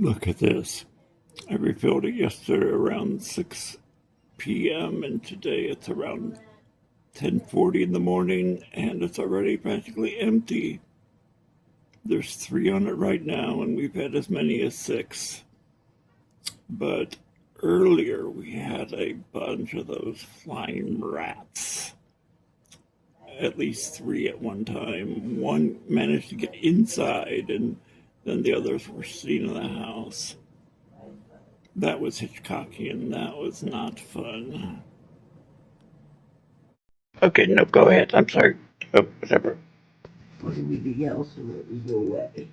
Look at this. I refilled it yesterday around 6 p.m. and today it's around 10:40 in the morning and it's already practically empty. There's 3 on it right now and we've had as many as 6. But earlier we had a bunch of those flying rats. At least 3 at one time. One managed to get inside and then the others were seen in the house. That was Hitchcockian. That was not fun. Okay, no, go ahead. I'm sorry. Oh, whatever. Or do we yell so that we go away?